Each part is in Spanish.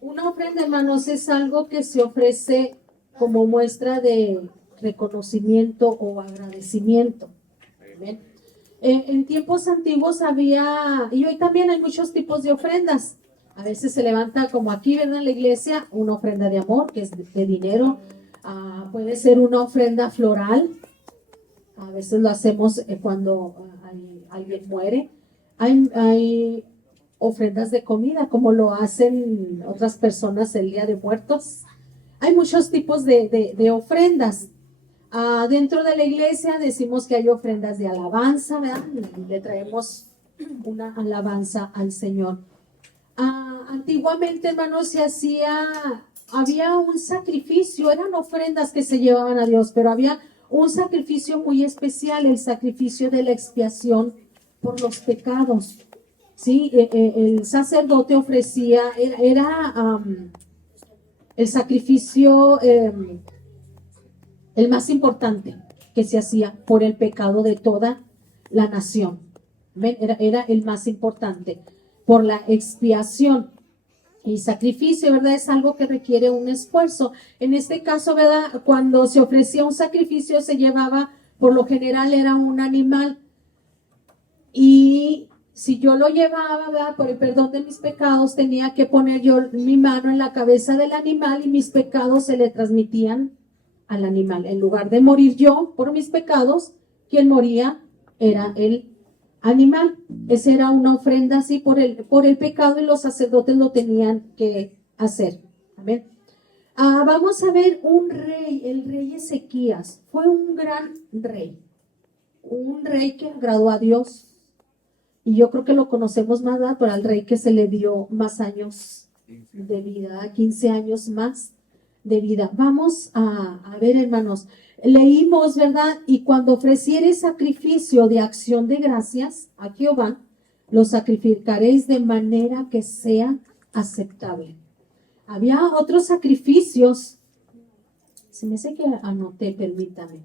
Una ofrenda, hermanos, es algo que se ofrece como muestra de reconocimiento o agradecimiento. ¿Ven? En tiempos antiguos había, y hoy también hay muchos tipos de ofrendas. A veces se levanta, como aquí, ¿verdad? En la iglesia, una ofrenda de amor, que es de dinero. Puede ser una ofrenda floral. A veces lo hacemos cuando alguien muere. Hay ofrendas de comida, como lo hacen otras personas el Día de Muertos. Hay muchos tipos de ofrendas. Dentro de la iglesia decimos que hay ofrendas de alabanza, ¿verdad? Le traemos una alabanza al Señor. Antiguamente, hermanos, había un sacrificio, eran ofrendas que se llevaban a Dios, pero había un sacrificio muy especial, el sacrificio de la expiación por los pecados. Sí, el sacerdote ofrecía, era el sacrificio el más importante que se hacía por el pecado de toda la nación. ¿Ven? Era el más importante por la expiación. Y sacrificio, ¿verdad? Es algo que requiere un esfuerzo. En este caso, ¿verdad? Cuando se ofrecía un sacrificio se llevaba, por lo general era un animal. Y si yo lo llevaba, ¿verdad? Por el perdón de mis pecados, tenía que poner yo mi mano en la cabeza del animal y mis pecados se le transmitían al animal. En lugar de morir yo por mis pecados, quien moría era el animal. Esa era una ofrenda así por el pecado y los sacerdotes lo tenían que hacer. Amén. Vamos a ver un rey, el rey Ezequías. Fue un gran rey. Un rey que agradó a Dios. Y yo creo que lo conocemos más, ¿verdad? Por al rey que se le dio más años de vida, 15 años más de vida. Vamos a ver, hermanos. Leímos, ¿verdad? Y cuando ofreciere sacrificio de acción de gracias a Jehová, lo sacrificaréis de manera que sea aceptable. Había otros sacrificios. Se me hace que anoté, permítame.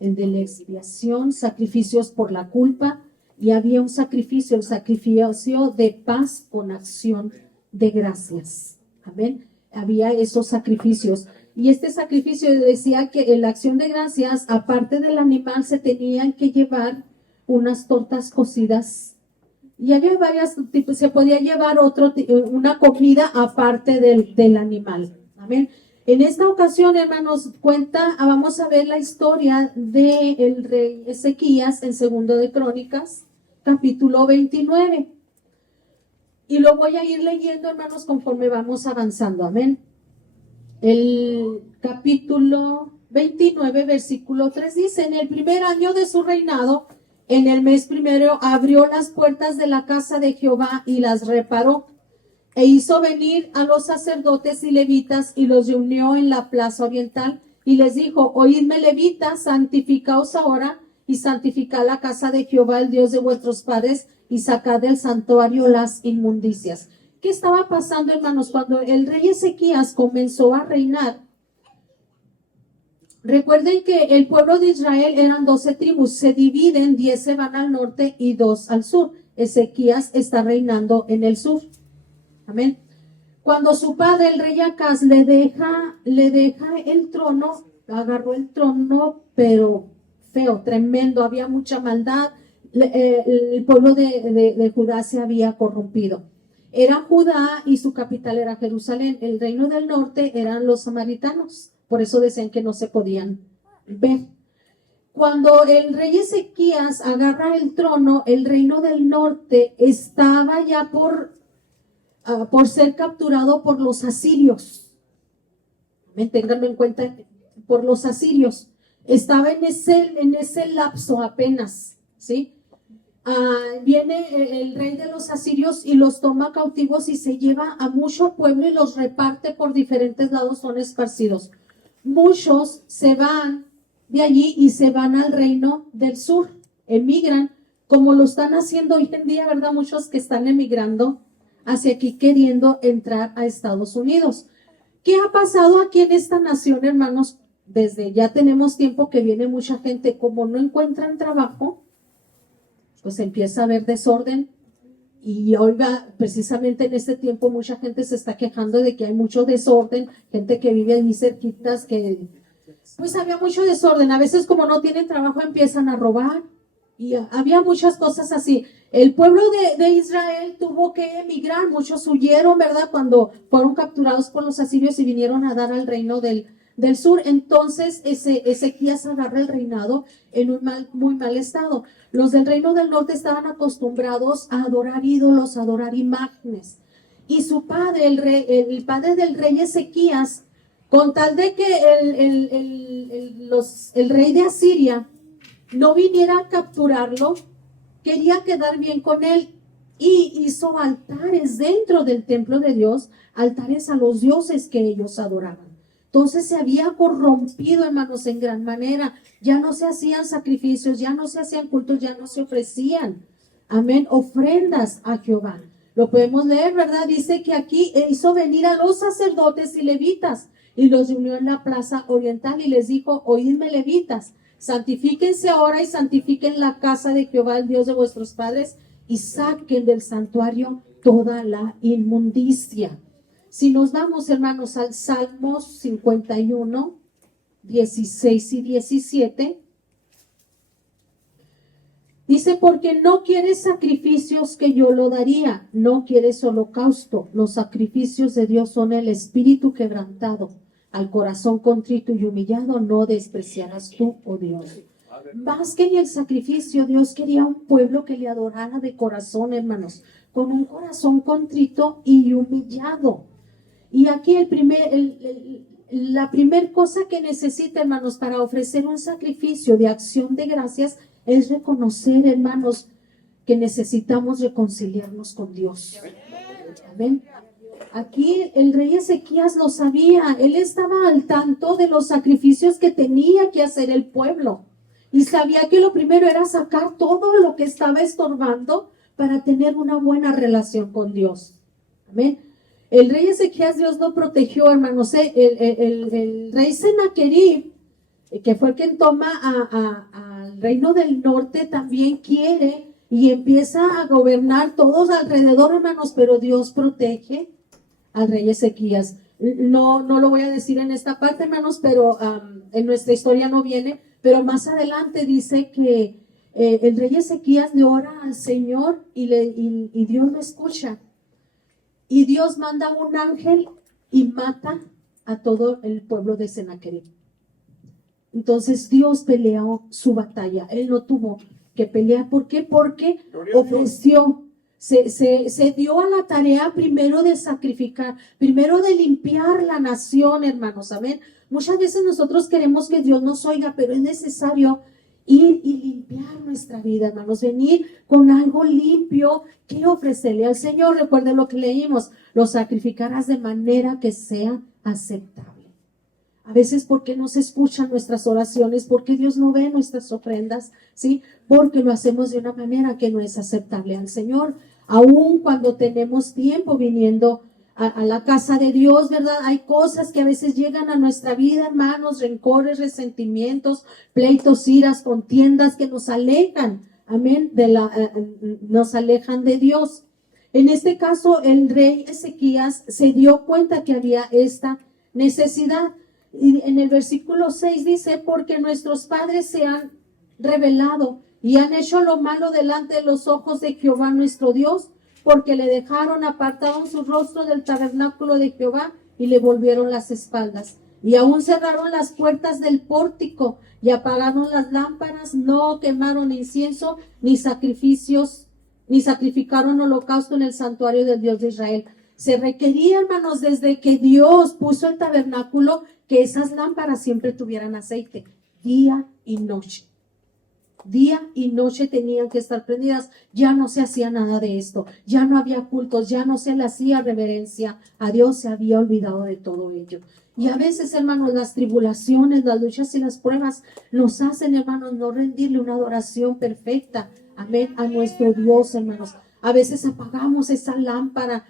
El de la expiación, sacrificios por la culpa, y había un sacrificio, el sacrificio de paz con acción de gracias. Amén. Había esos sacrificios. Y este sacrificio decía que en la acción de gracias, aparte del animal, se tenían que llevar unas tortas cocidas. Y había varios tipos, se podía llevar una comida aparte del animal. Amén. En esta ocasión, hermanos, vamos a ver la historia del rey Ezequías en 2 de Crónicas, capítulo 29. Y lo voy a ir leyendo, hermanos, conforme vamos avanzando. Amén. El capítulo 29, versículo 3 dice: en el primer año de su reinado, en el mes primero, abrió las puertas de la casa de Jehová y las reparó. E hizo venir a los sacerdotes y levitas y los reunió en la plaza oriental y les dijo: oídme, levitas, santificaos ahora y santificad la casa de Jehová, el Dios de vuestros padres, y sacad del santuario las inmundicias. ¿Qué estaba pasando, hermanos? Cuando el rey Ezequías comenzó a reinar, recuerden que el pueblo de Israel eran 12 tribus, se dividen, 10 se van al norte y 2 al sur. Ezequías está reinando en el sur. Amén. Cuando su padre, el rey Acaz, le deja el trono, agarró el trono, pero feo, tremendo, había mucha maldad. El pueblo de Judá se había corrompido. Era Judá y su capital era Jerusalén. El reino del norte eran los samaritanos. Por eso decían que no se podían ver. Cuando el rey Ezequías agarra el trono, el reino del norte estaba ya por ser capturado por los asirios. Ténganlo en cuenta, por los asirios. Estaba en ese lapso apenas, ¿sí? Viene el rey de los asirios y los toma cautivos y se lleva a mucho pueblo y los reparte por diferentes lados, son esparcidos. Muchos se van de allí y se van al reino del sur, emigran, como lo están haciendo hoy en día, ¿verdad? Muchos que están emigrando hacia aquí queriendo entrar a Estados Unidos. ¿Qué ha pasado aquí en esta nación, hermanos? Desde ya tenemos tiempo que viene mucha gente, como no encuentran trabajo, pues empieza a haber desorden y hoy precisamente en este tiempo mucha gente se está quejando de que hay mucho desorden, gente que vive ahí cerquitas, que pues había mucho desorden. A veces como no tienen trabajo empiezan a robar y había muchas cosas así. El pueblo de Israel tuvo que emigrar, muchos huyeron, ¿verdad? Cuando fueron capturados por los asirios y vinieron a dar al reino del sur. Entonces Ezequías agarra el reinado en un muy mal estado. Los del reino del norte estaban acostumbrados a adorar ídolos, a adorar imágenes. Y su padre, el padre del rey Ezequías, con tal de que el rey de Asiria no viniera a capturarlo, quería quedar bien con él y hizo altares dentro del templo de Dios, altares a los dioses que ellos adoraban. Entonces se había corrompido, hermanos, en gran manera. Ya no se hacían sacrificios, ya no se hacían cultos, ya no se ofrecían, amén, ofrendas a Jehová. Lo podemos leer, ¿verdad? Dice que aquí hizo venir a los sacerdotes y levitas y los reunió en la plaza oriental y les dijo: oídme, levitas, santifíquense ahora y santifiquen la casa de Jehová, el Dios de vuestros padres, y saquen del santuario toda la inmundicia. Si nos vamos, hermanos, al Salmos 51, 16 y 17, dice: porque no quieres sacrificios que yo lo daría, no quieres holocausto. Los sacrificios de Dios son el espíritu quebrantado, al corazón contrito y humillado no despreciarás tú, oh Dios. Más que ni el sacrificio, Dios quería un pueblo que le adorara de corazón, hermanos, con un corazón contrito y humillado. Y aquí la primer cosa que necesita, hermanos, para ofrecer un sacrificio de acción de gracias es reconocer, hermanos, que necesitamos reconciliarnos con Dios. Amén. Aquí el rey Ezequías lo sabía, él estaba al tanto de los sacrificios que tenía que hacer el pueblo y sabía que lo primero era sacar todo lo que estaba estorbando para tener una buena relación con Dios. Amén. El rey Ezequías, Dios lo protegió, hermanos. El rey Sennacherib, que fue quien toma al reino del norte, también quiere y empieza a gobernar todos alrededor, hermanos, pero Dios protege al rey Ezequías. No lo voy a decir en esta parte, hermanos, pero en nuestra historia no viene, pero más adelante dice que el rey Ezequías le ora al Señor y Dios lo escucha. Y Dios manda un ángel y mata a todo el pueblo de Sennacherib. Entonces Dios peleó su batalla. Él no tuvo que pelear. ¿Por qué? Porque ofreció, se dio a la tarea primero de sacrificar, primero de limpiar la nación, hermanos. Amén. Muchas veces nosotros queremos que Dios nos oiga, pero es necesario ir y limpiar nuestra vida, hermanos, venir con algo limpio que ofrecerle al Señor. Recuerden lo que leímos: lo sacrificarás de manera que sea aceptable. A veces, ¿por qué no se escuchan nuestras oraciones? Porque Dios no ve nuestras ofrendas, ¿sí? Porque lo hacemos de una manera que no es aceptable al Señor. Aún cuando tenemos tiempo viniendo a la casa de Dios, ¿verdad? Hay cosas que a veces llegan a nuestra vida, hermanos, rencores, resentimientos, pleitos, iras, contiendas que nos alejan, amén, nos alejan de Dios. En este caso, el rey Ezequías se dio cuenta que había esta necesidad. Y en el versículo 6 dice: porque nuestros padres se han rebelado y han hecho lo malo delante de los ojos de Jehová nuestro Dios, porque le dejaron, apartaron su rostro del tabernáculo de Jehová y le volvieron las espaldas. Y aún cerraron las puertas del pórtico y apagaron las lámparas, no quemaron incienso ni sacrificios, ni sacrificaron holocausto en el santuario del Dios de Israel. Se requería, hermanos, desde que Dios puso el tabernáculo, que esas lámparas siempre tuvieran aceite, día y noche. Día y noche tenían que estar prendidas. Ya no se hacía nada de esto, ya no había cultos, ya no se le hacía reverencia a Dios, se había olvidado de todo ello. Y a veces, hermanos, las tribulaciones, las luchas y las pruebas nos hacen, hermanos, no rendirle una adoración perfecta, amén, a nuestro Dios, hermanos. A veces apagamos esa lámpara,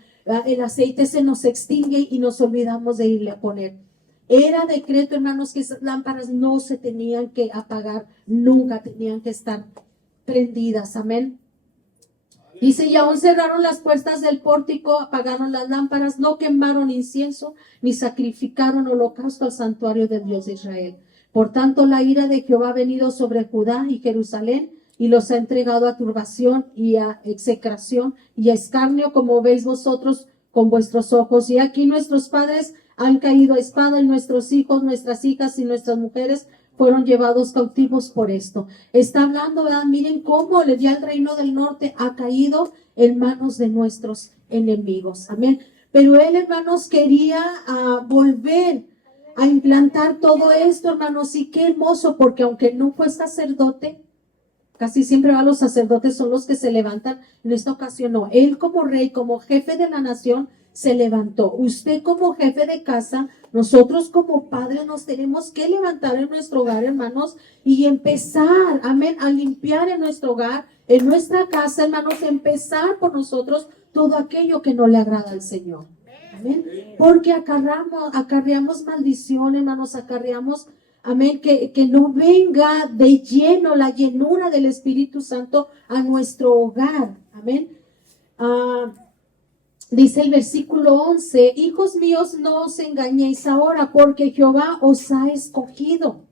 el aceite se nos extingue y nos olvidamos de irle a poner. Era decreto, hermanos, que esas lámparas no se tenían que apagar, nunca tenían que estar prendidas, amén. Dice, y aún cerraron las puertas del pórtico, apagaron las lámparas, no quemaron incienso, ni sacrificaron holocausto al santuario del Dios de Israel. Por tanto, la ira de Jehová ha venido sobre Judá y Jerusalén, y los ha entregado a turbación y a execración y a escarnio, como veis vosotros con vuestros ojos. Y aquí nuestros padres han caído a espada, y nuestros hijos, nuestras hijas y nuestras mujeres fueron llevados cautivos por esto. Está hablando, ¿verdad? Miren cómo ya el reino del norte ha caído en manos de nuestros enemigos. Amén. Pero él, hermanos, quería volver a implantar todo esto, hermanos, y qué hermoso, porque aunque no fue sacerdote, casi siempre los sacerdotes son los que se levantan. En esta ocasión no. Él como rey, como jefe de la nación, se levantó. Usted como jefe de casa, nosotros como padres nos tenemos que levantar en nuestro hogar, hermanos, y empezar, amén, a limpiar en nuestro hogar, en nuestra casa, hermanos, empezar por nosotros todo aquello que no le agrada al Señor. Amén. Porque acarreamos maldición, hermanos, acarreamos, amén, que no venga de lleno la llenura del Espíritu Santo a nuestro hogar. Amén. Dice el versículo 11, hijos míos, no os engañéis ahora, porque Jehová os ha escogido.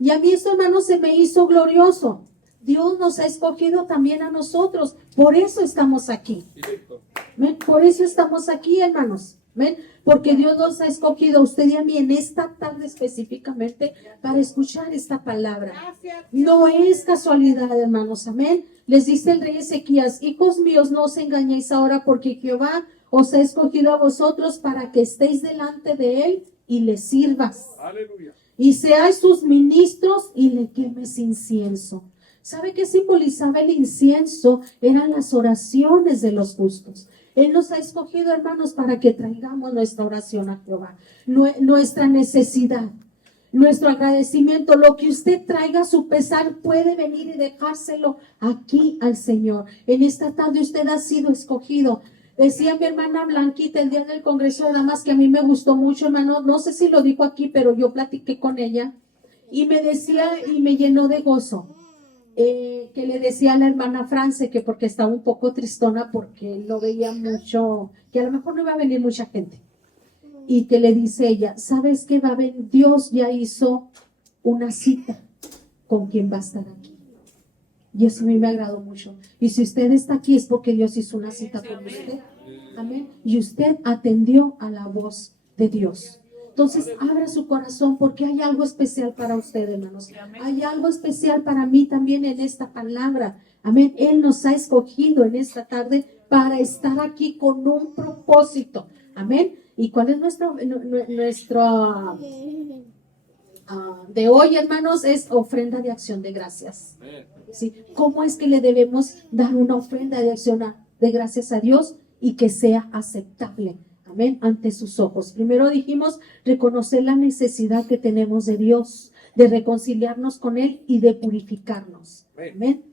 Y a mí esto, hermanos, se me hizo glorioso. Dios nos ha escogido también a nosotros. Por eso estamos aquí. ¿Ven? Por eso estamos aquí, hermanos. ¿Ven? Porque Dios nos ha escogido a usted y a mí en esta tarde específicamente para escuchar esta palabra. No es casualidad, hermanos. Amén. Les dice el rey Ezequías, hijos míos, no os engañéis ahora, porque Jehová os ha escogido a vosotros para que estéis delante de él y le sirvas. Aleluya. Y seáis sus ministros y le quemes incienso. ¿Sabe qué simbolizaba el incienso? Eran las oraciones de los justos. Él nos ha escogido, hermanos, para que traigamos nuestra oración a Jehová, nuestra necesidad, nuestro agradecimiento. Lo que usted traiga a su pesar puede venir y dejárselo aquí al Señor. En esta tarde usted ha sido escogido. Decía mi hermana Blanquita el día del Congreso de Damas, que a mí me gustó mucho, hermano. No sé si lo dijo aquí, pero yo platiqué con ella y me decía, y me llenó de gozo. Que le decía a la hermana France que porque estaba un poco tristona porque no veía mucho, que a lo mejor no iba a venir mucha gente, y que le dice ella, ¿sabes qué va a venir? Dios ya hizo una cita con quien va a estar aquí, y eso a mí me agradó mucho. Y si usted está aquí es porque Dios hizo una cita con usted, amén, y usted atendió a la voz de Dios. Entonces, abra su corazón porque hay algo especial para usted, hermanos. Hay algo especial para mí también en esta palabra. Amén. Él nos ha escogido en esta tarde para estar aquí con un propósito. Amén. ¿Y cuál es nuestro de hoy, hermanos? Es ofrenda de acción de gracias. ¿Sí? ¿Cómo es que le debemos dar una ofrenda de acción de gracias a Dios y que sea aceptable? Amén, ante sus ojos. Primero dijimos reconocer la necesidad que tenemos de Dios, de reconciliarnos con Él y de purificarnos. Amén.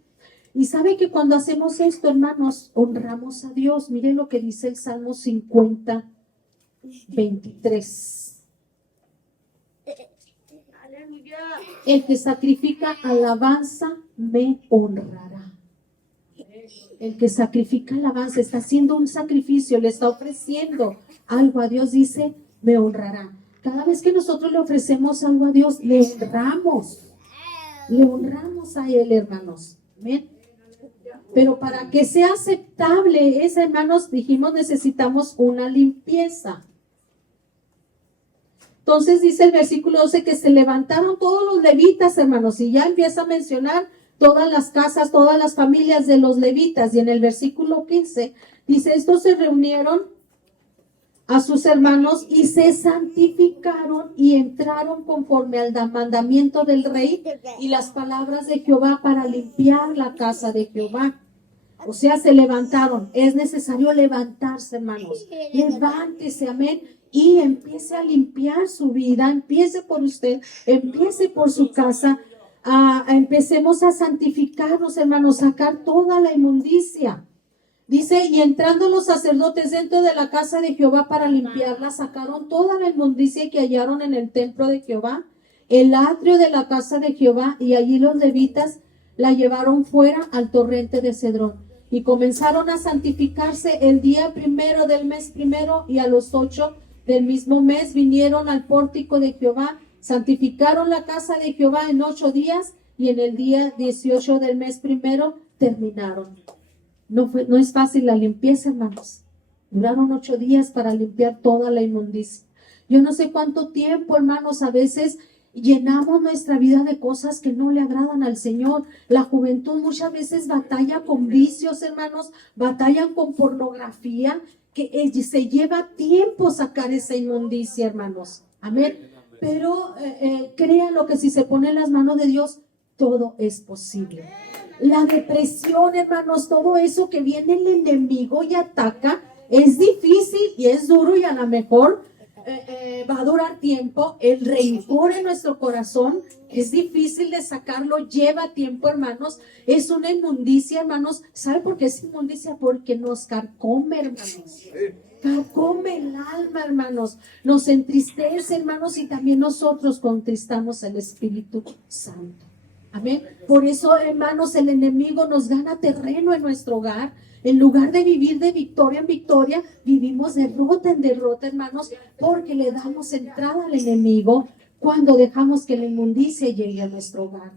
Y sabe que cuando hacemos esto, hermanos, honramos a Dios. Miren lo que dice el Salmo 50, 23. El que sacrifica alabanza me honrará. El que sacrifica alabanza está haciendo un sacrificio, le está ofreciendo algo a Dios, dice, me honrará. Cada vez que nosotros le ofrecemos algo a Dios, le honramos a Él, hermanos. ¿Amén? Pero para que sea aceptable, hermanos, dijimos, necesitamos una limpieza. Entonces dice el versículo 12 que se levantaron todos los levitas, hermanos, y ya empieza a mencionar todas las casas, todas las familias de los levitas. Y en el versículo 15 dice, estos se reunieron a sus hermanos y se santificaron y entraron conforme al mandamiento del rey y las palabras de Jehová para limpiar la casa de Jehová. O sea, se levantaron. Es necesario levantarse, hermanos. Levántese, amén. Y empiece a limpiar su vida. Empiece por usted, empiece por su casa. Empecemos a santificarnos, hermanos, sacar toda la inmundicia. Dice, y entrando los sacerdotes dentro de la casa de Jehová para limpiarla, sacaron toda la inmundicia que hallaron en el templo de Jehová, el atrio de la casa de Jehová, y allí los levitas la llevaron fuera al torrente de Cedrón. y comenzaron a santificarse el día 1 del mes 1 y a los 8 del mismo mes vinieron al pórtico de Jehová, santificaron la casa de Jehová en 8 días y en el día 18 del mes 1 terminaron. No es fácil la limpieza, hermanos. Duraron 8 días para limpiar toda la inmundicia. Yo no sé cuánto tiempo, hermanos, a veces llenamos nuestra vida de cosas que no le agradan al Señor. La juventud muchas veces batalla con vicios, hermanos, batallan con pornografía, que se lleva tiempo sacar esa inmundicia, hermanos. Amén. Pero créanlo que si se pone en las manos de Dios, todo es posible. La depresión, hermanos, todo eso que viene el enemigo y ataca, es difícil y es duro y a lo mejor va a durar tiempo. El rencor en nuestro corazón es difícil de sacarlo, lleva tiempo, hermanos. Es una inmundicia, hermanos. ¿Sabe por qué es inmundicia? Porque nos carcome, hermanos. Carcome el alma, hermanos. Nos entristece, hermanos, y también nosotros contristamos el Espíritu Santo. Amén. Por eso, hermanos, el enemigo nos gana terreno en nuestro hogar. En lugar de vivir de victoria en victoria, vivimos de derrota en derrota, hermanos, porque le damos entrada al enemigo cuando dejamos que la inmundicia llegue a nuestro hogar.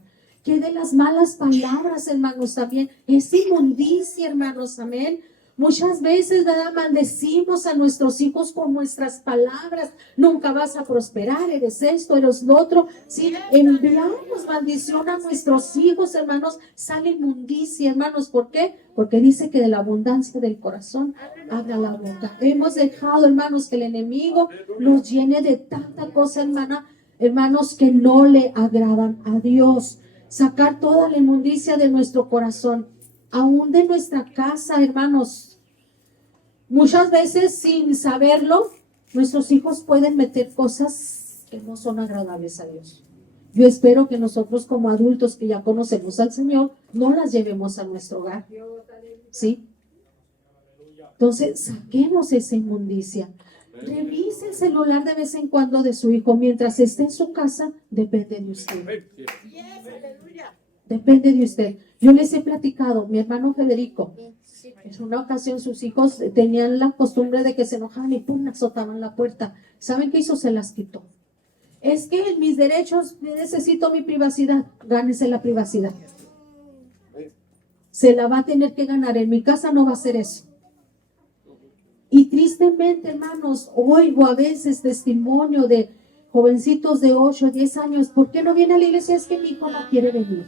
Que de las malas palabras, hermanos, también es inmundicia, hermanos, amén. Muchas veces, ¿verdad?, maldecimos a nuestros hijos con nuestras palabras. Nunca vas a prosperar, eres esto, eres lo otro. ¿Sí? Enviamos maldición a nuestros hijos, hermanos. Sale inmundicia, hermanos. ¿Por qué? Porque dice que de la abundancia del corazón habla la boca. Hemos dejado, hermanos, que el enemigo nos llene de tanta cosa, hermanos, que no le agradan a Dios. Sacar toda la inmundicia de nuestro corazón, aún de nuestra casa, hermanos. Muchas veces, sin saberlo, nuestros hijos pueden meter cosas que no son agradables a Dios. Yo espero que nosotros, como adultos que ya conocemos al Señor, no las llevemos a nuestro hogar. ¿Sí? Entonces, saquemos esa inmundicia. Revise el celular de vez en cuando de su hijo. Mientras esté en su casa, depende de usted. Depende de usted. Yo les he platicado, mi hermano Federico, en una ocasión sus hijos tenían la costumbre de que se enojaban y pum, azotaban la puerta. ¿Saben qué hizo? Se las quitó. Es que en mis derechos necesito mi privacidad. Gánese la privacidad. Se la va a tener que ganar. En mi casa no va a ser eso. Y tristemente, hermanos, oigo a veces testimonio de jovencitos de 8, 10 años. ¿Por qué no viene a la iglesia? Es que mi hijo no quiere venir.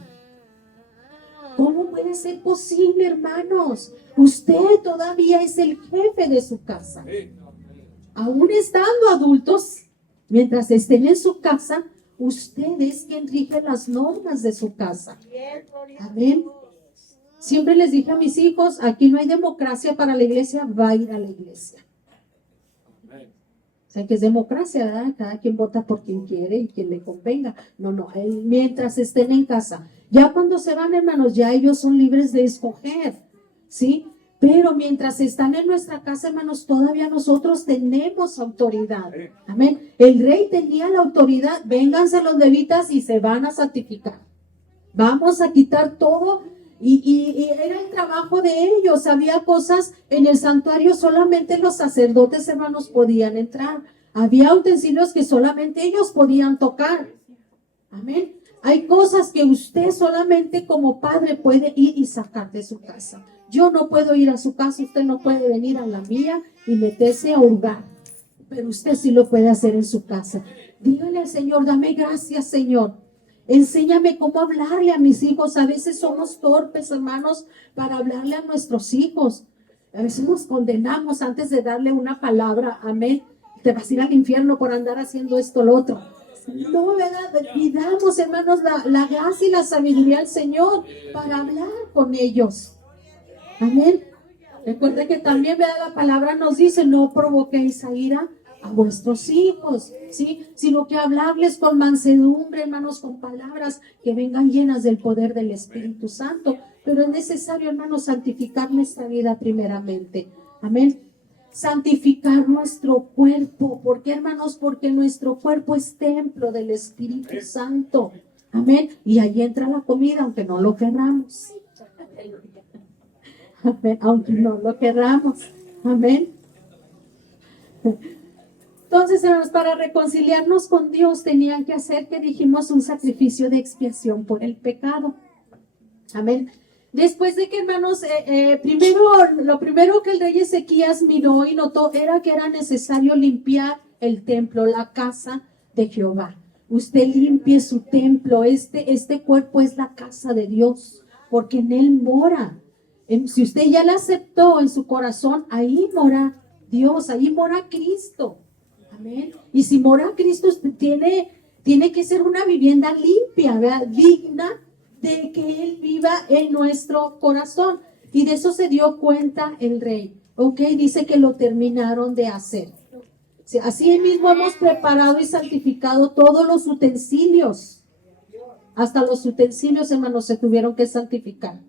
¿Cómo puede ser posible, hermanos? Usted todavía es el jefe de su casa. Aún estando adultos, mientras estén en su casa, usted es quien rige las normas de su casa. Amén. Siempre les dije a mis hijos, aquí no hay democracia para la iglesia, va a ir a la iglesia. O sea, que es democracia, ¿verdad? Cada quien vota por quien quiere y quien le convenga. No, mientras estén en casa. Ya cuando se van, hermanos, ya ellos son libres de escoger, ¿sí? Pero mientras están en nuestra casa, hermanos, todavía nosotros tenemos autoridad. Amén. El rey tenía la autoridad. Vénganse los levitas y se van a santificar. Vamos a quitar todo. Y era el trabajo de ellos. Había cosas en el santuario, solamente los sacerdotes, hermanos, podían entrar. Había utensilios que solamente ellos podían tocar. Amén. Hay cosas que usted solamente como padre puede ir y sacar de su casa. Yo no puedo ir a su casa, usted no puede venir a la mía y meterse a hurgar. Pero usted sí lo puede hacer en su casa. Dígale al Señor, dame gracias, Señor. Enséñame cómo hablarle a mis hijos. A veces somos torpes, hermanos, para hablarle a nuestros hijos. A veces nos condenamos antes de darle una palabra. Amén. Te vas a ir al infierno por andar haciendo esto o lo otro. No, ¿verdad? Pidamos, hermanos, la gracia y la sabiduría al Señor para hablar con ellos. Amén. Recuerden que también, ¿verdad?, la palabra nos dice, no provoquéis a ira a vuestros hijos, ¿sí? Sino que hablarles con mansedumbre, hermanos, con palabras que vengan llenas del poder del Espíritu Santo. Pero es necesario, hermanos, santificar nuestra vida primeramente. Amén. Santificar nuestro cuerpo. ¿Por qué, hermanos? Porque nuestro cuerpo es templo del Espíritu Santo. Amén. Y ahí entra la comida, aunque no lo querramos. Amén. Aunque no lo querramos. Amén. Entonces, hermanos, para reconciliarnos con Dios tenían que hacer, que dijimos, un sacrificio de expiación por el pecado. Amén. Después de que, hermanos, lo primero que el rey Ezequías miró y notó era que era necesario limpiar el templo, la casa de Jehová. Usted limpie su templo. Este cuerpo es la casa de Dios, porque en él mora. Si usted ya la aceptó en su corazón, ahí mora Dios, ahí mora Cristo. Amén. Y si mora Cristo, usted tiene que ser una vivienda limpia, ¿verdad? Digna de que Él viva en nuestro corazón. Y de eso se dio cuenta el rey. Ok, dice que lo terminaron de hacer. Así mismo hemos preparado y santificado todos los utensilios. Hasta los utensilios, hermanos, se tuvieron que santificar.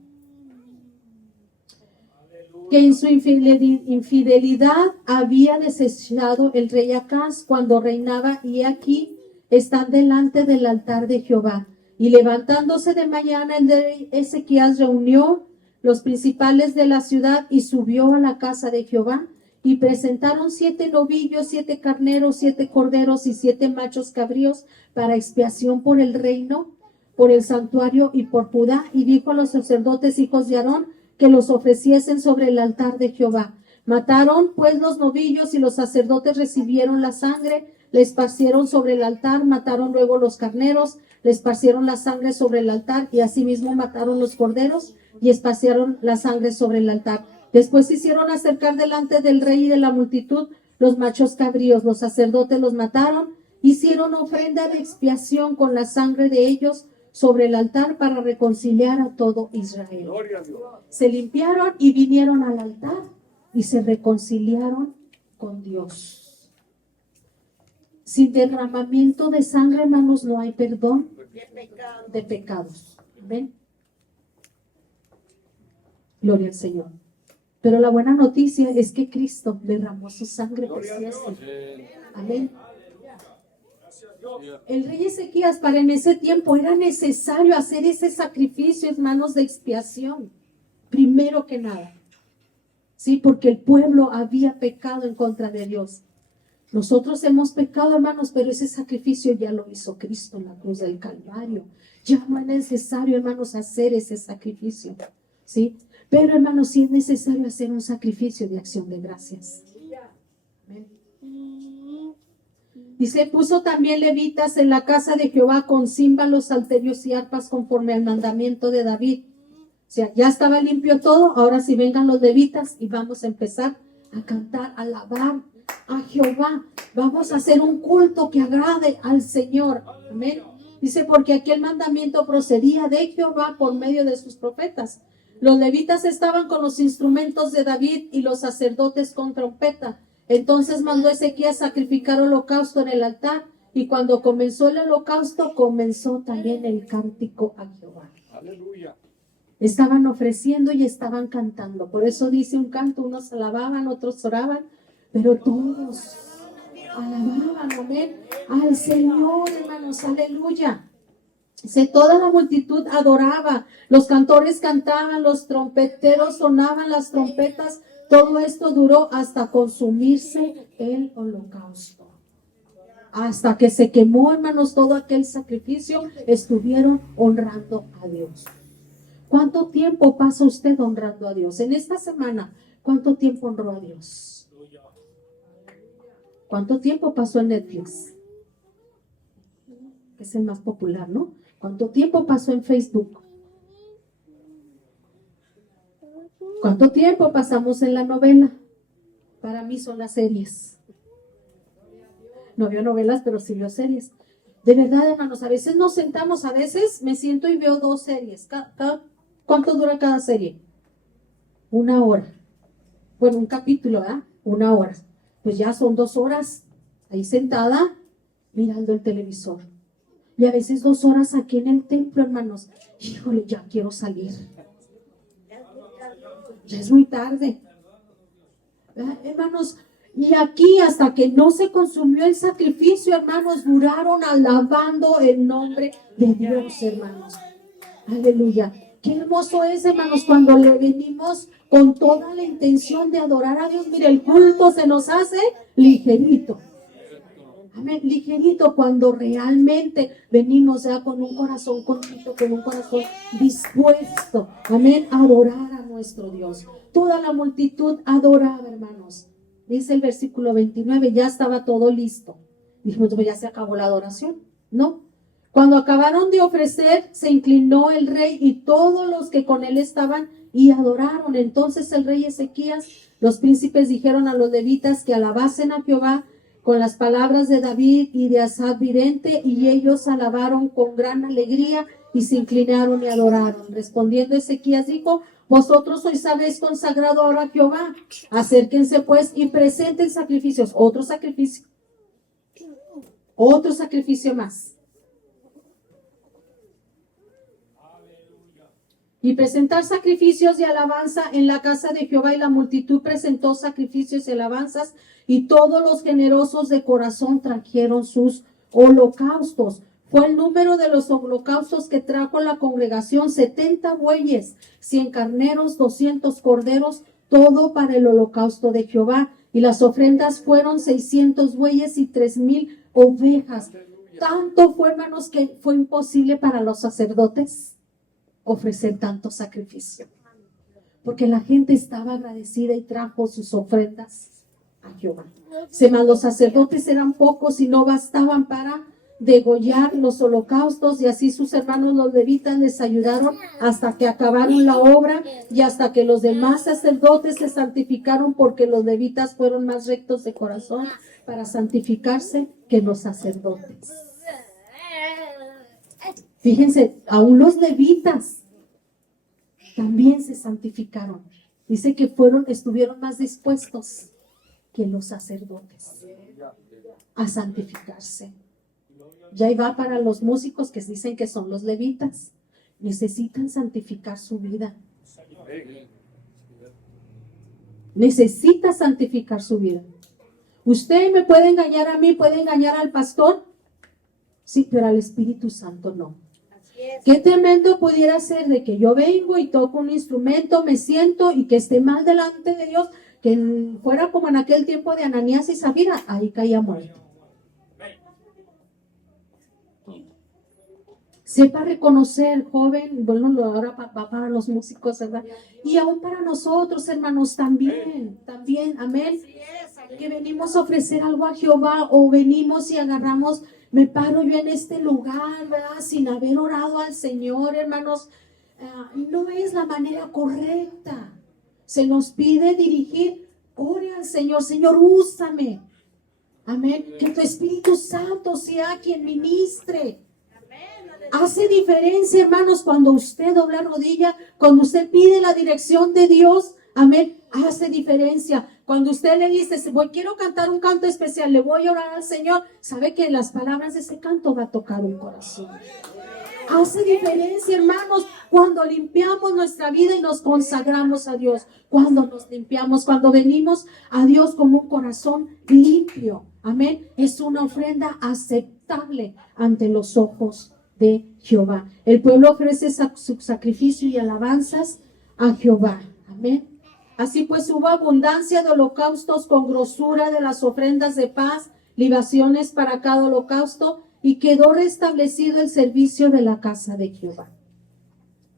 Que en su infidelidad había desechado el rey Acaz cuando reinaba, y aquí están delante del altar de Jehová. Y levantándose de mañana, el rey Ezequías reunió los principales de la ciudad y subió a la casa de Jehová, y presentaron 7 novillos, 7 carneros, 7 corderos y 7 machos cabríos para expiación por el reino, por el santuario y por Judá. Y dijo a los sacerdotes hijos de Aarón que los ofreciesen sobre el altar de Jehová. Mataron pues los novillos, y los sacerdotes recibieron la sangre, le esparcieron sobre el altar. Mataron luego los carneros, le esparcieron la sangre sobre el altar, y asimismo mataron los corderos y esparcieron la sangre sobre el altar. Después hicieron acercar delante del rey y de la multitud los machos cabríos. Los sacerdotes los mataron, hicieron ofrenda de expiación con la sangre de ellos sobre el altar para reconciliar a todo Israel. Se limpiaron y vinieron al altar y se reconciliaron con Dios. Sin derramamiento de sangre, hermanos, no hay perdón de pecados. ¿Ven? Gloria al Señor. Pero la buena noticia es que Cristo derramó su sangre preciosa. Amén. El rey Ezequías, para en ese tiempo era necesario hacer ese sacrificio, hermanos, de expiación, primero que nada. Sí, porque el pueblo había pecado en contra de Dios. Nosotros hemos pecado, hermanos, pero ese sacrificio ya lo hizo Cristo en la cruz del Calvario. Ya no es necesario, hermanos, hacer ese sacrificio. Sí, pero, hermanos, sí es necesario hacer un sacrificio de acción de gracias. Amén. Dice, puso también levitas en la casa de Jehová con címbalos, salterios y arpas conforme al mandamiento de David. O sea, ya estaba limpio todo, ahora sí vengan los levitas y vamos a empezar a cantar, a alabar a Jehová. Vamos a hacer un culto que agrade al Señor. Amén. Dice, porque aquel mandamiento procedía de Jehová por medio de sus profetas. Los levitas estaban con los instrumentos de David y los sacerdotes con trompeta. Entonces mandó Ezequías sacrificar holocausto en el altar, y cuando comenzó el holocausto, comenzó también el cántico a Jehová. Aleluya. Estaban ofreciendo y estaban cantando. Por eso dice un canto, unos alababan, otros oraban, pero todos alababan, amén, al Señor, hermanos, aleluya. Dice, toda la multitud adoraba, los cantores cantaban, los trompeteros sonaban las trompetas. Todo esto duró hasta consumirse el holocausto. Hasta que se quemó, hermanos, todo aquel sacrificio, estuvieron honrando a Dios. ¿Cuánto tiempo pasa usted honrando a Dios? En esta semana, ¿cuánto tiempo honró a Dios? ¿Cuánto tiempo pasó en Netflix? Es el más popular, ¿no? ¿Cuánto tiempo pasó en Facebook? ¿Cuánto tiempo pasamos en la novela? Para mí son las series. No veo novelas, pero sí veo series. De verdad, hermanos, a veces nos sentamos, a veces me siento y veo 2 series. ¿Cuánto dura cada serie? 1 hora. Bueno, un capítulo, ¿verdad? 1 hora. Pues ya son 2 horas ahí sentada mirando el televisor. Y a veces 2 horas aquí en el templo, hermanos. Híjole, ya quiero salir. Ya es muy tarde. ¿Verdad, hermanos? Y aquí, hasta que no se consumió el sacrificio, hermanos, duraron alabando el nombre de Dios, hermanos. Aleluya. Qué hermoso es, hermanos, cuando le venimos con toda la intención de adorar a Dios. Mire, el culto se nos hace ligerito. Amén, ligerito cuando realmente venimos ya con un corazón contrito, con un corazón dispuesto, amén, a adorar a nuestro Dios. Toda la multitud adoraba, hermanos. Dice el versículo 29, ya estaba todo listo. Dijimos, pues ya se acabó la adoración. No. Cuando acabaron de ofrecer, se inclinó el rey y todos los que con él estaban y adoraron. Entonces el rey Ezequías, los príncipes dijeron a los levitas que alabasen a Jehová con las palabras de David y de Asaf vidente, y ellos alabaron con gran alegría y se inclinaron y adoraron. Respondiendo Ezequías dijo, vosotros hoy sabéis consagrado ahora a Jehová, acérquense pues y presenten sacrificios, otro sacrificio más. Y presentar sacrificios y alabanza en la casa de Jehová, y la multitud presentó sacrificios y alabanzas, y todos los generosos de corazón trajeron sus holocaustos. Fue el número de los holocaustos que trajo la congregación 70 bueyes, 100 carneros, 200 corderos, todo para el holocausto de Jehová. Y las ofrendas fueron 600 bueyes y 3,000 ovejas. Tanto fue, hermanos, que fue imposible para los sacerdotes ofrecer tanto sacrificio, porque la gente estaba agradecida y trajo sus ofrendas a Jehová. Los sacerdotes eran pocos y no bastaban para degollar los holocaustos, y así sus hermanos los levitas les ayudaron hasta que acabaron la obra y hasta que los demás sacerdotes se santificaron, porque los levitas fueron más rectos de corazón para santificarse que los sacerdotes. Fíjense, aún los levitas también se santificaron. Dice que estuvieron más dispuestos que los sacerdotes a santificarse. Ya iba para los músicos que dicen que son los levitas. Necesitan santificar su vida. Necesita santificar su vida. Usted me puede engañar a mí, puede engañar al pastor, sí, pero al Espíritu Santo no. Qué tremendo pudiera ser de que yo vengo y toco un instrumento, me siento y que esté mal delante de Dios, que fuera como en aquel tiempo de Ananías y Zafira, ahí caía muerto. Sepa reconocer, joven, bueno, ahora va para los músicos, ¿verdad? Y aún para nosotros, hermanos, también, amén. Que venimos a ofrecer algo a Jehová, o venimos y agarramos, me paro yo en este lugar, ¿verdad? Sin haber orado al Señor, hermanos. No es la manera correcta. Se nos pide dirigir, ore al Señor, Señor, úsame. Amén. Que tu Espíritu Santo sea quien ministre. Hace diferencia, hermanos, cuando usted dobla rodilla, cuando usted pide la dirección de Dios, amén, hace diferencia. Cuando usted le dice, quiero cantar un canto especial, le voy a orar al Señor, sabe que las palabras de ese canto va a tocar un corazón. Hace diferencia, hermanos, cuando limpiamos nuestra vida y nos consagramos a Dios, cuando nos limpiamos, cuando venimos a Dios con un corazón limpio, amén, es una ofrenda aceptable ante los ojos de Jehová. El pueblo ofrece su sacrificio y alabanzas a Jehová. Amén. Así pues hubo abundancia de holocaustos con grosura de las ofrendas de paz, libaciones para cada holocausto, y quedó restablecido el servicio de la casa de Jehová.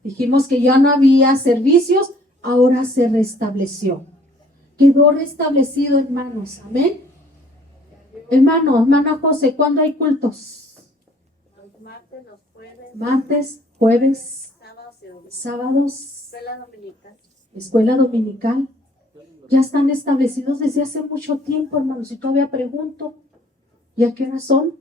Dijimos que ya no había servicios, ahora se restableció. Quedó restablecido, hermanos. Amén. Hermana José, ¿cuándo hay cultos? Martes, jueves, sábados, escuela dominical. Ya están establecidos desde hace mucho tiempo, hermanos. Y todavía pregunto, ¿y a qué hora son?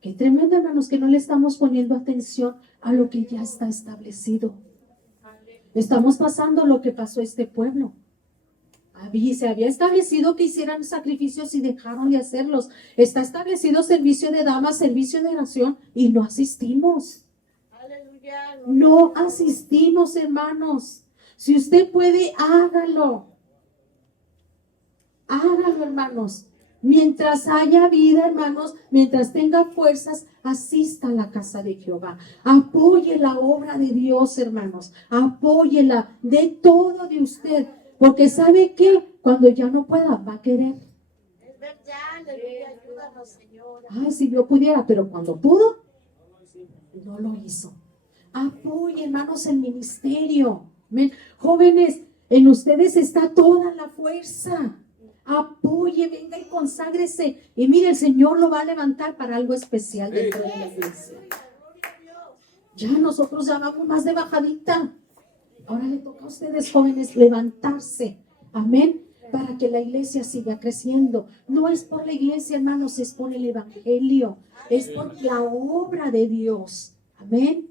Qué tremendo, hermanos, que no le estamos poniendo atención a lo que ya está establecido. Estamos pasando lo que pasó a este pueblo. Se había establecido que hicieran sacrificios y dejaron de hacerlos. Está establecido servicio de damas, servicio de oración, y no asistimos. No asistimos, hermanos. Si usted puede, hágalo. Hágalo, hermanos. Mientras haya vida, hermanos, mientras tenga fuerzas, asista a la casa de Jehová. Apoye la obra de Dios, hermanos. Apóyela de todo de usted. Porque ¿sabe qué? Cuando ya no pueda, va a querer. Es verdad, aleluya, ayúdanos, Señor. Ay, si yo pudiera, pero cuando pudo, no lo hizo. Apoye, hermanos, el ministerio. Amén. Jóvenes, en ustedes está toda la fuerza. Apoye, venga y conságrese. Y mire, el Señor lo va a levantar para algo especial dentro de la iglesia. Ya nosotros ya vamos más de bajadita. Ahora le toca a ustedes, jóvenes, levantarse. Amén. Para que la iglesia siga creciendo. No es por la iglesia, hermanos, es por el evangelio. Es por la obra de Dios. Amén.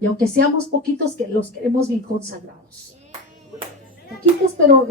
Y aunque seamos poquitos, que los queremos bien consagrados. Poquitos, pero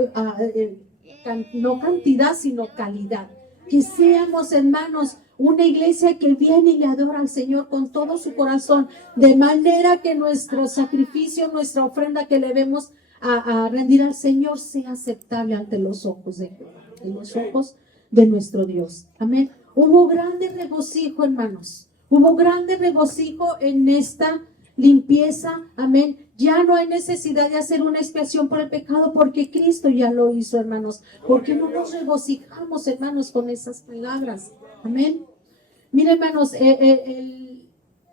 no cantidad, sino calidad. Que seamos, hermanos, una iglesia que viene y le adora al Señor con todo su corazón, de manera que nuestro sacrificio, nuestra ofrenda que le debemos a rendir al Señor sea aceptable ante los ojos de Jehová, ante los ojos de nuestro Dios. Amén. Hubo grande regocijo, hermanos. Hubo grande regocijo en esta limpieza. Amén. Ya no hay necesidad de hacer una expiación por el pecado porque Cristo ya lo hizo, hermanos. ¿Por qué no nos regocijamos, hermanos, con esas palabras? Amén. Miren, hermanos, el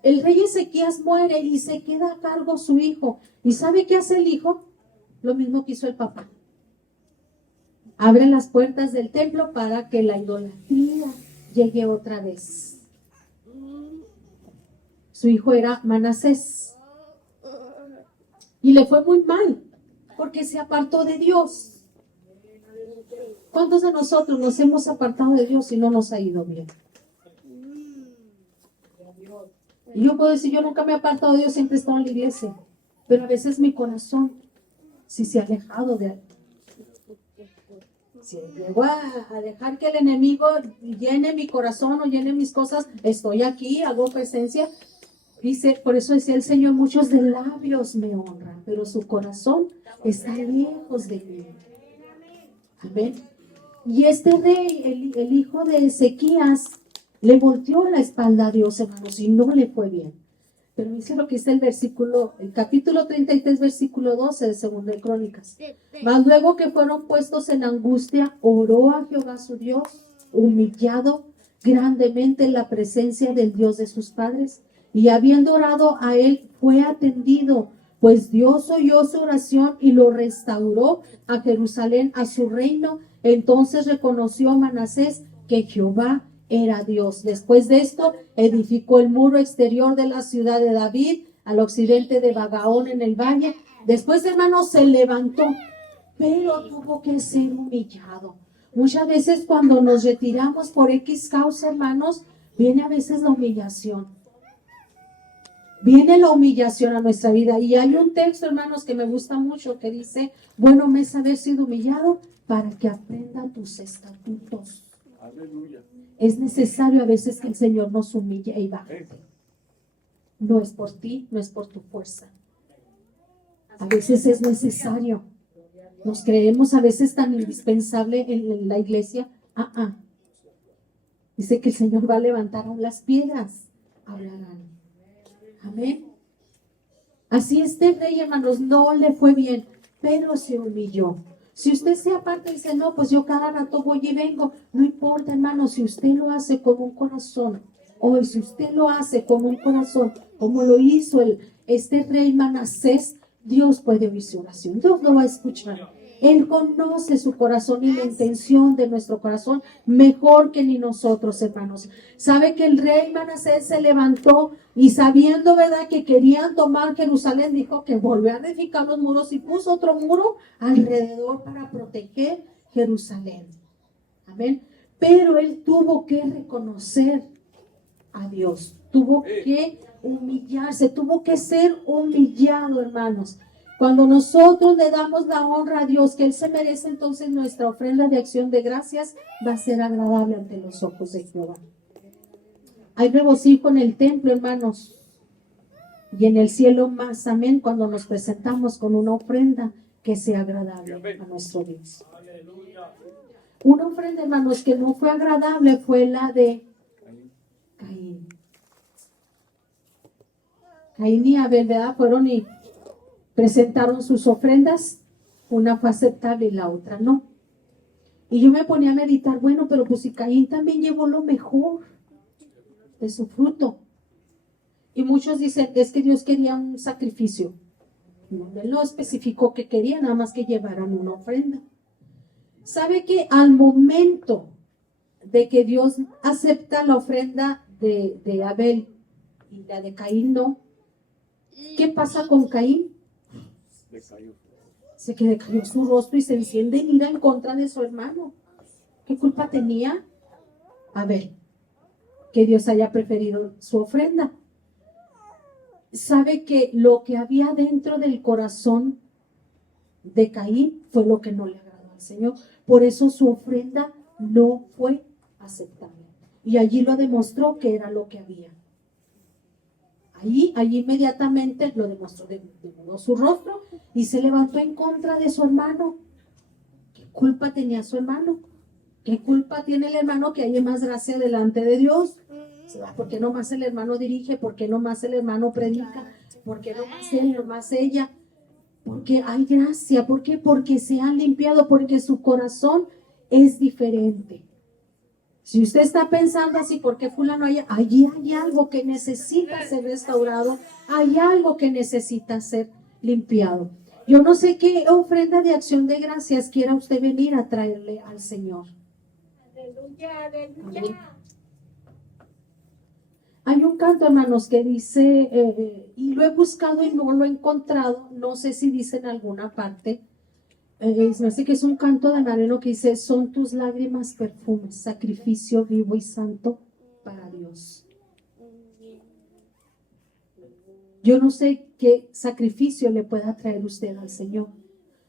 rey Ezequías muere y se queda a cargo su hijo. ¿Y sabe qué hace el hijo? Lo mismo que hizo el papá. Abre las puertas del templo para que la idolatría llegue otra vez. Su hijo era Manasés. Y le fue muy mal, porque se apartó de Dios. ¿Cuántos de nosotros nos hemos apartado de Dios y no nos ha ido bien? Y yo puedo decir, yo nunca me he apartado de Dios, siempre he estado en la iglesia. Pero a veces mi corazón, si se ha alejado de él. Si llego a dejar que el enemigo llene mi corazón o llene mis cosas, estoy aquí, hago presencia. Dice, por eso decía el Señor, muchos de labios me honran, pero su corazón está lejos de mí. Amén. Y este rey, el hijo de Ezequías, le volteó la espalda a Dios, hermanos, y no le fue bien. Pero dice lo que dice el capítulo 33, versículo 12 de Segunda de Crónicas. Mas luego que fueron puestos en angustia, oró a Jehová su Dios, humillado grandemente en la presencia del Dios de sus padres. Y habiendo orado a él, fue atendido, pues Dios oyó su oración y lo restauró a Jerusalén, a su reino. Entonces reconoció Manasés que Jehová era Dios. Después de esto, edificó el muro exterior de la ciudad de David, al occidente de Bagaón en el valle. Después, hermanos, se levantó, pero tuvo que ser humillado. Muchas veces cuando nos retiramos por X causa, hermanos, viene a veces la humillación. Viene la humillación a nuestra vida. Y hay un texto, hermanos, que me gusta mucho, que dice, bueno me es haber sido humillado para que aprenda tus estatutos. Aleluya. Es necesario a veces que el Señor nos humille y baje. No es por ti, no es por tu fuerza. A veces es necesario. Nos creemos a veces tan indispensable en la iglesia. Dice que el Señor va a levantar aún las piedras. Hablarán. Amén. Así este rey, hermanos, no le fue bien, pero se humilló. Si usted se aparta y dice, no, pues yo cada rato voy y vengo, no importa, hermano, si usted lo hace con un corazón, hoy si usted lo hace con un corazón, como lo hizo este rey Manasés, Dios puede oír su oración, Dios lo va a escuchar. Él conoce su corazón y la intención de nuestro corazón mejor que ni nosotros, hermanos. Sabe que el rey Manasés se levantó y sabiendo, ¿verdad?, que querían tomar Jerusalén, dijo que volvió a edificar los muros y puso otro muro alrededor para proteger Jerusalén. Amén. Pero él tuvo que reconocer a Dios, tuvo que humillarse, tuvo que ser humillado, hermanos. Cuando nosotros le damos la honra a Dios que Él se merece, entonces nuestra ofrenda de acción de gracias va a ser agradable ante los ojos de Jehová. Hay regocijo en el templo, hermanos, y en el cielo más, amén, cuando nos presentamos con una ofrenda que sea agradable a nuestro Dios. Una ofrenda, hermanos, que no fue agradable fue la de Caín. Caín y Abel, ¿verdad? Fueron y presentaron sus ofrendas. Una fue aceptable y la otra no. Y yo me ponía a meditar, bueno, pero pues si Caín también llevó lo mejor de su fruto. Y muchos dicen, es que Dios quería un sacrificio. No, Él no especificó que quería, nada más que llevaran una ofrenda. ¿Sabe que al momento de que Dios acepta la ofrenda de Abel y la de Caín no, qué pasa con Caín? Se que decayó su rostro y se enciende en ira en contra de su hermano. ¿Qué culpa tenía Abel? Que Dios haya preferido su ofrenda. Sabe que lo que había dentro del corazón de Caín fue lo que no le agradó al Señor. Por eso su ofrenda no fue aceptable. Y allí lo demostró que era lo que había. Allí inmediatamente lo demostró, demudó su rostro y se levantó en contra de su hermano. ¿Qué culpa tenía su hermano? ¿Qué culpa tiene el hermano que haya más gracia delante de Dios? ¿Por qué no más el hermano dirige? ¿Por qué no más el hermano predica? ¿Por qué no más él, no más ella? Porque hay gracia. ¿Por qué? Porque se han limpiado, porque su corazón es diferente. Si usted está pensando así, ¿por qué fulano allí hay algo que necesita ser restaurado? Hay algo que necesita ser limpiado. Yo no sé qué ofrenda de acción de gracias quiera usted venir a traerle al Señor. Aleluya, aleluya. Amén. Hay un canto, hermanos, que dice, y lo he buscado y no lo he encontrado, no sé si dice en alguna parte, me parece que es un canto de Mareno que dice, son tus lágrimas perfumes, sacrificio vivo y santo para Dios. Yo no sé qué sacrificio le pueda traer usted al Señor,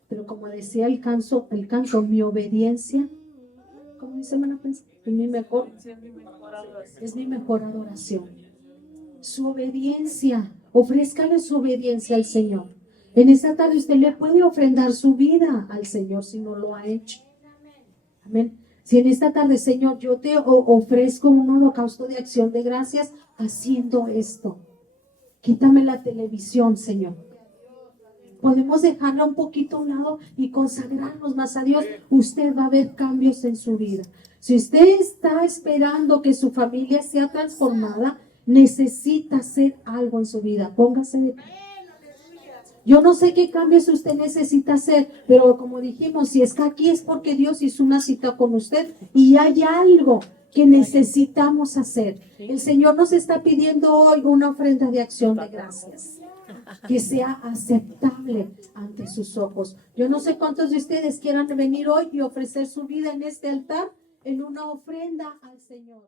pero como decía el canto, mi obediencia, ¿cómo dice hermana? Es mi mejor adoración. Su obediencia, ofrézcale su obediencia al Señor. En esta tarde usted le puede ofrendar su vida al Señor si no lo ha hecho. Amén. Si en esta tarde, Señor, yo te ofrezco un holocausto de acción de gracias haciendo esto. Quítame la televisión, Señor. Podemos dejarla un poquito a un lado y consagrarnos más a Dios. Usted va a ver cambios en su vida. Si usted está esperando que su familia sea transformada, necesita hacer algo en su vida. Póngase de pie. Yo no sé qué cambios usted necesita hacer, pero como dijimos, si está aquí es porque Dios hizo una cita con usted y hay algo que necesitamos hacer. El Señor nos está pidiendo hoy una ofrenda de acción de gracias, que sea aceptable ante sus ojos. Yo no sé cuántos de ustedes quieran venir hoy y ofrecer su vida en este altar en una ofrenda al Señor.